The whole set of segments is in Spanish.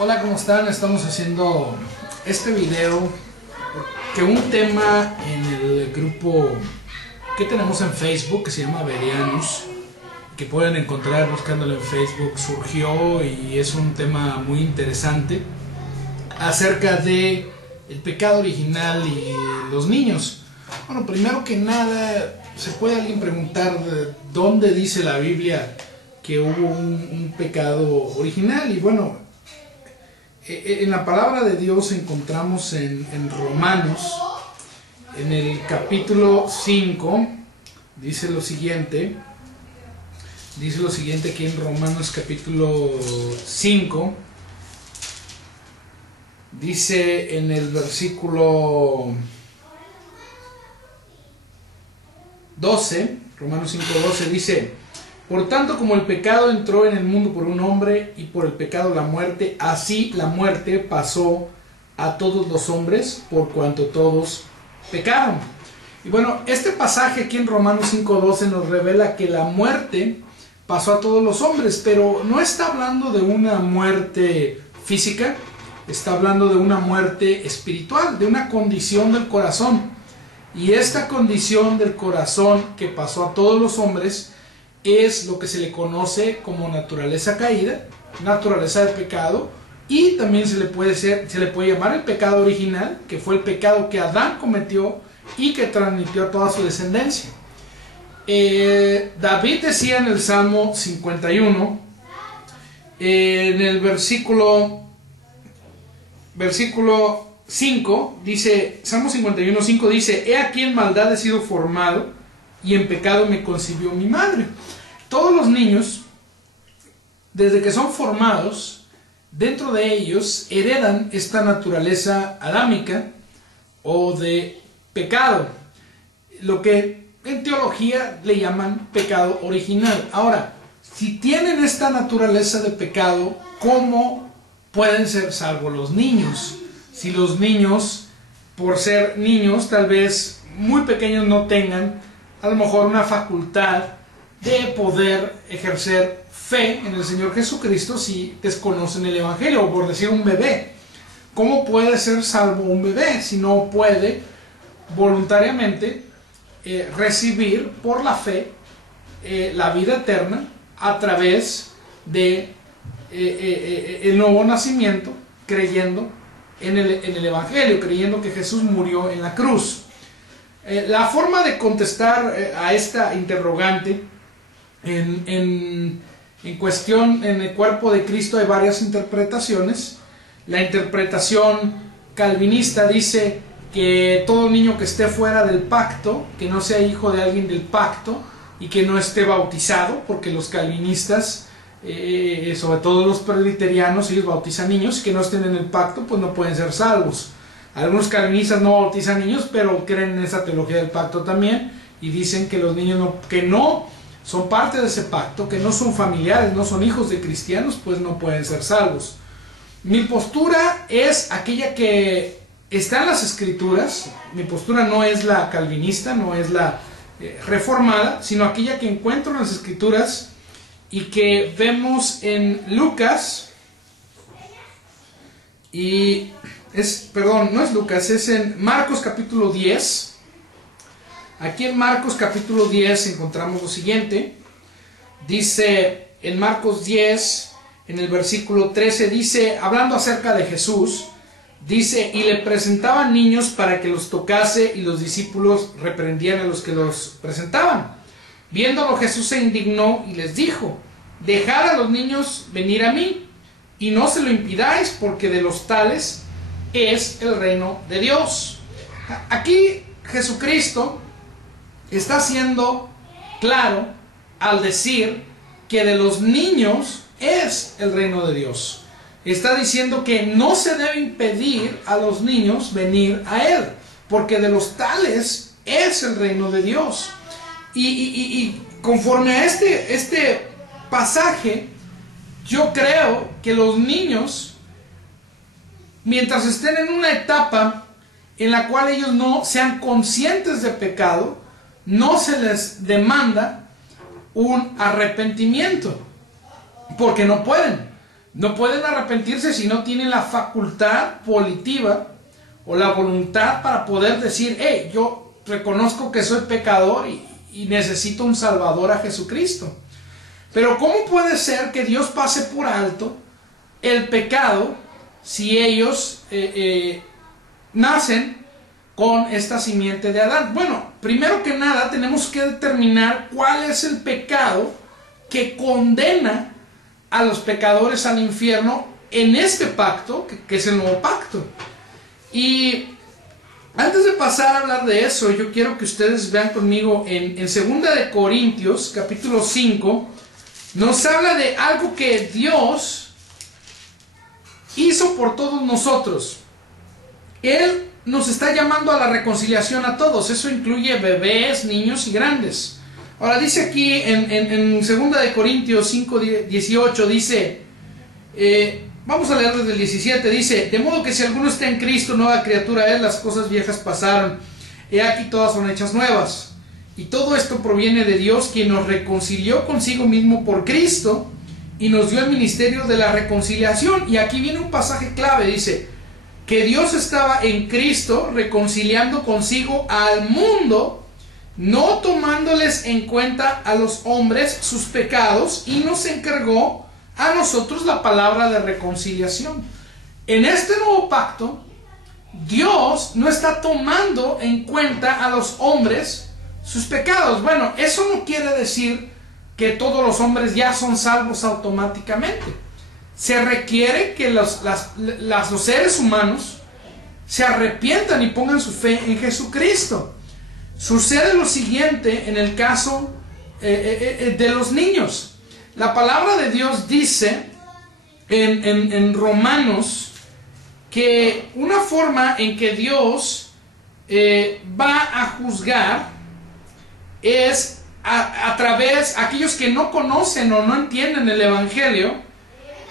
Hola, ¿cómo están? Estamos haciendo este video que un tema en el grupo que tenemos en Facebook que se llama Bereanos, que pueden encontrar buscándolo en Facebook, surgió y es un tema muy interesante acerca de el pecado original y los niños. Bueno, primero que nada, ¿se puede alguien preguntar dónde dice la Biblia que hubo un pecado original? Y bueno, en la palabra de Dios encontramos en Romanos, en el capítulo 5, dice lo siguiente aquí en Romanos capítulo 5, dice en el versículo 12, Romanos 5:12 dice: por tanto, como el pecado entró en el mundo por un hombre y por el pecado la muerte, así la muerte pasó a todos los hombres por cuanto todos pecaron. Y bueno, este pasaje aquí en Romanos 5:12 nos revela que la muerte pasó a todos los hombres, pero no está hablando de una muerte física, está hablando de una muerte espiritual, de una condición del corazón. Y esta condición del corazón que pasó a todos los hombres es lo que se le conoce como naturaleza caída, naturaleza de pecado, y también se le puede llamar el pecado original, que fue el pecado que Adán cometió y que transmitió a toda su descendencia. David decía en el Salmo 51, en el versículo 5, dice, Salmo 51:5 dice: he aquí en maldad he sido formado, y en pecado me concibió mi madre. Todos los niños, desde que son formados, dentro de ellos heredan esta naturaleza adámica o de pecado, lo que en teología le llaman pecado original. Ahora, si tienen esta naturaleza de pecado, ¿cómo pueden ser salvos los niños? Si los niños, por ser niños, tal vez muy pequeños, no tengan a lo mejor una facultad de poder ejercer fe en el Señor Jesucristo si desconocen el Evangelio, o por decir un bebé. ¿Cómo puede ser salvo un bebé si no puede voluntariamente recibir por la fe la vida eterna a través de el nuevo nacimiento, creyendo en el Evangelio, creyendo que Jesús murió en la cruz? La forma de contestar a esta interrogante en cuestión en el cuerpo de Cristo hay varias interpretaciones. La interpretación calvinista dice que todo niño que esté fuera del pacto, que no sea hijo de alguien del pacto y que no esté bautizado, porque los calvinistas, sobre todo los presbiterianos, ellos bautizan niños que no estén en el pacto, pues no pueden ser salvos. Algunos calvinistas no bautizan niños, pero creen en esa teología del pacto también, y dicen que los niños que no son parte de ese pacto, que no son familiares, no son hijos de cristianos, pues no pueden ser salvos. Mi postura es aquella que está en las Escrituras. Mi postura no es la calvinista, no es la reformada, sino aquella que encuentro en las Escrituras y que vemos en Lucas, y no es Lucas, es en Marcos capítulo 10. Aquí en Marcos capítulo 10 encontramos lo siguiente. Dice en Marcos 10, en el versículo 13, dice, hablando acerca de Jesús, dice: y le presentaban niños para que los tocase, y los discípulos reprendían a los que los presentaban. Viéndolo, Jesús se indignó y les dijo: dejad a los niños venir a mí, y no se lo impidáis, porque de los tales es el reino de Dios. Aquí Jesucristo está siendo claro al decir que de los niños es el reino de Dios. Está diciendo que no se debe impedir a los niños venir a Él, porque de los tales es el reino de Dios. Y conforme a este pasaje, yo creo que los niños, mientras estén en una etapa en la cual ellos no sean conscientes de pecado, no se les demanda un arrepentimiento, porque no pueden. no pueden arrepentirse si no tienen la facultad volitiva o la voluntad para poder decir, hey, yo reconozco que soy pecador y necesito un Salvador, a Jesucristo. Pero ¿cómo puede ser que Dios pase por alto el pecado si ellos nacen con esta simiente de Adán? Bueno, primero que nada tenemos que determinar cuál es el pecado que condena a los pecadores al infierno en este pacto, que es el nuevo pacto. Y antes de pasar a hablar de eso, yo quiero que ustedes vean conmigo en 2 de Corintios, capítulo 5, nos habla de algo que Dios hizo por todos nosotros. Él nos está llamando a la reconciliación a todos. Eso incluye bebés, niños y grandes. Ahora dice aquí en 2 de Corintios 5, 18, dice, vamos a leer desde el 17, dice, de modo que si alguno está en Cristo, nueva criatura es, las cosas viejas pasaron, he aquí todas son hechas nuevas. Y todo esto proviene de Dios, quien nos reconcilió consigo mismo por Cristo y nos dio el ministerio de la reconciliación. Y aquí viene un pasaje clave, dice, que Dios estaba en Cristo reconciliando consigo al mundo, no tomándoles en cuenta a los hombres sus pecados, y nos encargó a nosotros la palabra de reconciliación. En este nuevo pacto, Dios no está tomando en cuenta a los hombres sus pecados. Bueno, eso no quiere decir que todos los hombres ya son salvos automáticamente. Se requiere que los seres humanos se arrepientan y pongan su fe en Jesucristo. Sucede lo siguiente en el caso de los niños. La palabra de Dios dice en Romanos que una forma en que Dios va a juzgar es a través, aquellos que no conocen o no entienden el Evangelio,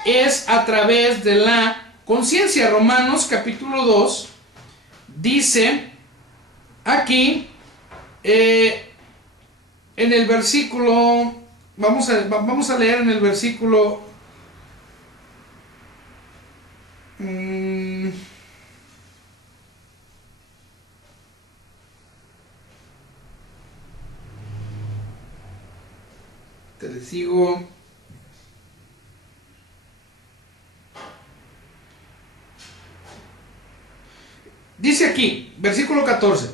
es a través de la conciencia. Romanos capítulo 2 dice aquí en el versículo, vamos a leer en el versículo te les digo, dice aquí, versículo 14,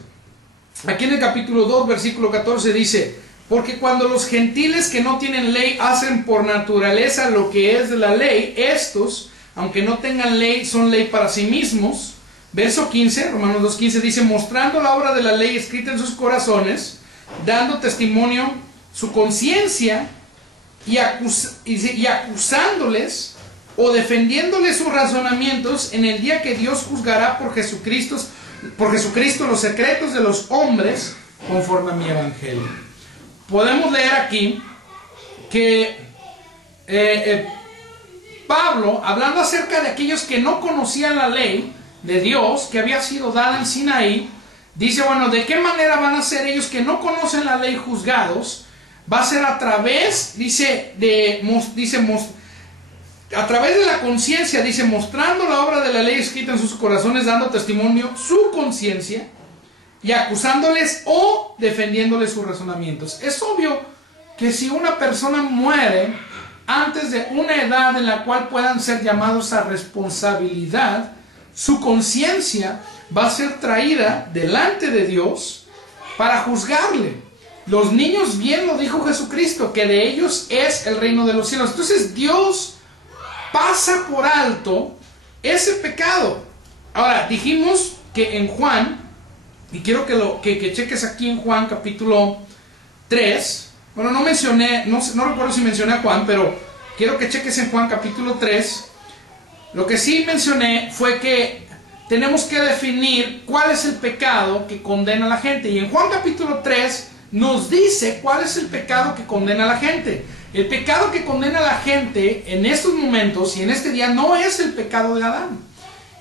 aquí en el capítulo 2, versículo 14 dice, porque cuando los gentiles que no tienen ley hacen por naturaleza lo que es de la ley, estos, aunque no tengan ley, son ley para sí mismos. Verso 15, Romanos 2:15 dice, mostrando la obra de la ley escrita en sus corazones, dando testimonio su conciencia y acusándoles o defendiéndoles sus razonamientos en el día que Dios juzgará por Jesucristo los secretos de los hombres conforme a mi evangelio. Podemos leer aquí que Pablo, hablando acerca de aquellos que no conocían la ley de Dios que había sido dada en Sinaí, dice, bueno, ¿de qué manera van a ser ellos que no conocen la ley juzgados? Va a ser a través, a través de la conciencia, dice, mostrando la obra de la ley escrita en sus corazones, dando testimonio su conciencia y acusándoles o defendiéndoles sus razonamientos. Es obvio que si una persona muere antes de una edad en la cual puedan ser llamados a responsabilidad, su conciencia va a ser traída delante de Dios para juzgarle. Los niños, bien lo dijo Jesucristo, que de ellos es el reino de los cielos. Entonces Dios pasa por alto ese pecado. Ahora, dijimos que en Juan, y quiero que cheques aquí en Juan capítulo 3, bueno, no mencioné, no recuerdo si mencioné a Juan, pero quiero que cheques en Juan capítulo 3. Lo que sí mencioné fue que tenemos que definir cuál es el pecado que condena a la gente. Y en Juan capítulo 3 nos dice cuál es el pecado que condena a la gente. El pecado que condena a la gente en estos momentos y en este día no es el pecado de Adán.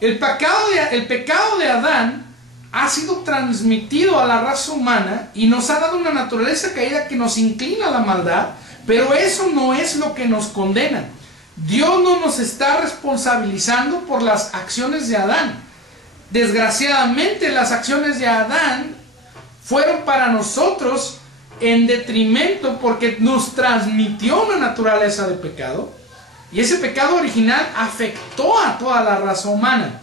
El pecado de Adán ha sido transmitido a la raza humana y nos ha dado una naturaleza caída que nos inclina a la maldad, pero eso no es lo que nos condena. Dios no nos está responsabilizando por las acciones de Adán. Desgraciadamente, las acciones de Adán fueron para nosotros en detrimento, porque nos transmitió una naturaleza de pecado, y ese pecado original afectó a toda la raza humana.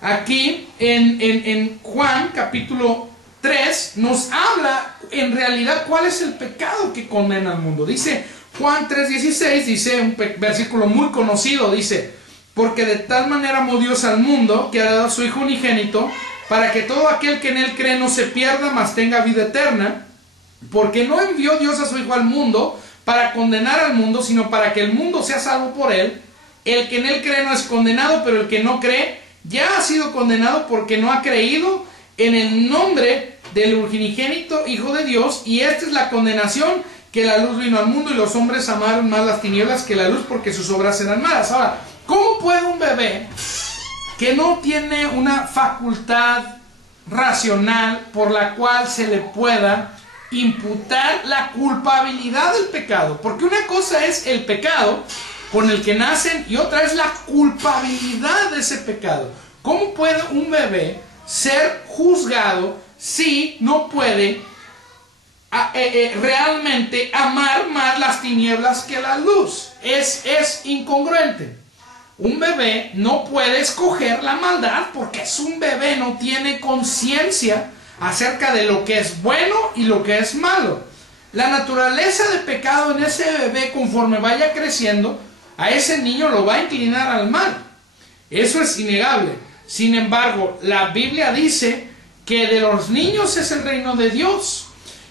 Aquí en Juan capítulo 3 nos habla en realidad cuál es el pecado que condena al mundo. Dice Juan 3:16, dice un versículo muy conocido, dice: porque de tal manera amó Dios al mundo, que ha dado a su Hijo unigénito, para que todo aquel que en él cree no se pierda, mas tenga vida eterna. Porque no envió Dios a su Hijo al mundo para condenar al mundo, sino para que el mundo sea salvo por él. El que en él cree no es condenado, pero el que no cree ya ha sido condenado, porque no ha creído en el nombre del unigénito Hijo de Dios. Y esta es la condenación, que la luz vino al mundo, y los hombres amaron más las tinieblas que la luz, porque sus obras eran malas. Ahora, ¿cómo puede un bebé que no tiene una facultad racional por la cual se le pueda imputar la culpabilidad del pecado? Porque una cosa es el pecado con el que nacen y otra es la culpabilidad de ese pecado. ¿Cómo puede un bebé ser juzgado si no puede realmente amar más las tinieblas que la luz? Es incongruente. Un bebé no puede escoger la maldad porque es un bebé, no tiene conciencia acerca de lo que es bueno y lo que es malo. La naturaleza de pecado en ese bebé, conforme vaya creciendo, a ese niño lo va a inclinar al mal. Eso es innegable. Sin embargo, la Biblia dice que de los niños es el reino de Dios.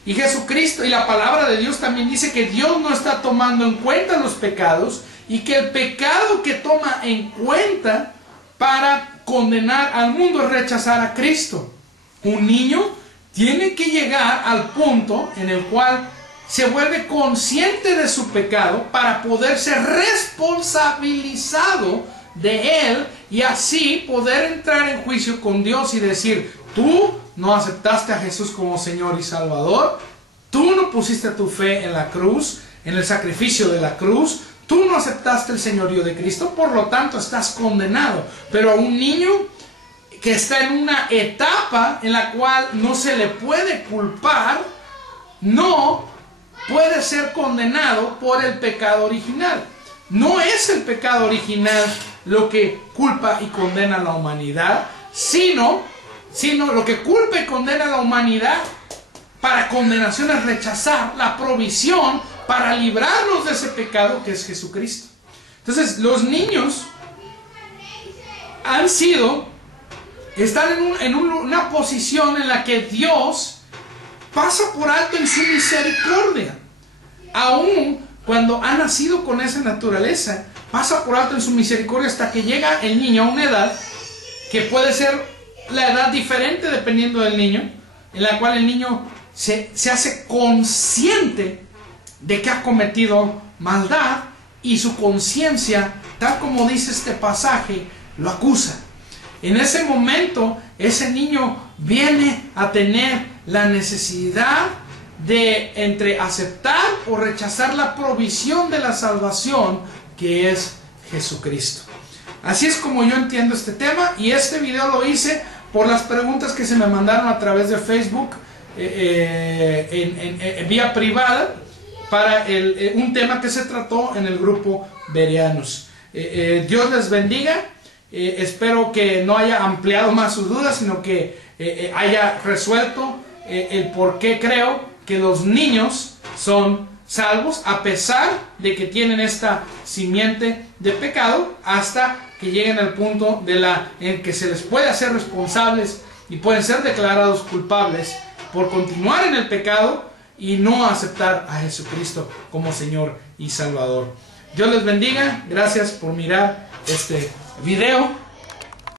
Y Jesucristo y la palabra de Dios también dice que Dios no está tomando en cuenta los pecados, y que el pecado que toma en cuenta para condenar al mundo es rechazar a Cristo. Un niño tiene que llegar al punto en el cual se vuelve consciente de su pecado para poder ser responsabilizado de él, y así poder entrar en juicio con Dios y decir: tú no aceptaste a Jesús como Señor y Salvador, tú no pusiste tu fe en la cruz, en el sacrificio de la cruz, tú no aceptaste el señorío de Cristo, por lo tanto estás condenado. Pero a un niño que está en una etapa en la cual no se le puede culpar, no puede ser condenado por el pecado original. No es el pecado original lo que culpa y condena a la humanidad, sino lo que culpa y condena a la humanidad para condenación es rechazar la provisión para librarnos de ese pecado que es Jesucristo. Entonces, los niños están en una posición en la que Dios pasa por alto en su misericordia. Aún cuando ha nacido con esa naturaleza, pasa por alto en su misericordia hasta que llega el niño a una edad que puede ser la edad diferente dependiendo del niño, en la cual el niño se hace consciente de que ha cometido maldad, y su conciencia, tal como dice este pasaje, lo acusa. En ese momento, ese niño viene a tener la necesidad de entre aceptar o rechazar la provisión de la salvación que es Jesucristo. Así es como yo entiendo este tema, y este video lo hice por las preguntas que se me mandaron a través de Facebook vía privada para un tema que se trató en el grupo Bereanos. Dios les bendiga. Espero que no haya ampliado más sus dudas, sino que haya resuelto el por qué creo que los niños son salvos, a pesar de que tienen esta simiente de pecado, hasta que lleguen al punto en que se les puede hacer responsables y pueden ser declarados culpables por continuar en el pecado y no aceptar a Jesucristo como Señor y Salvador. Dios les bendiga. Gracias por mirar este video.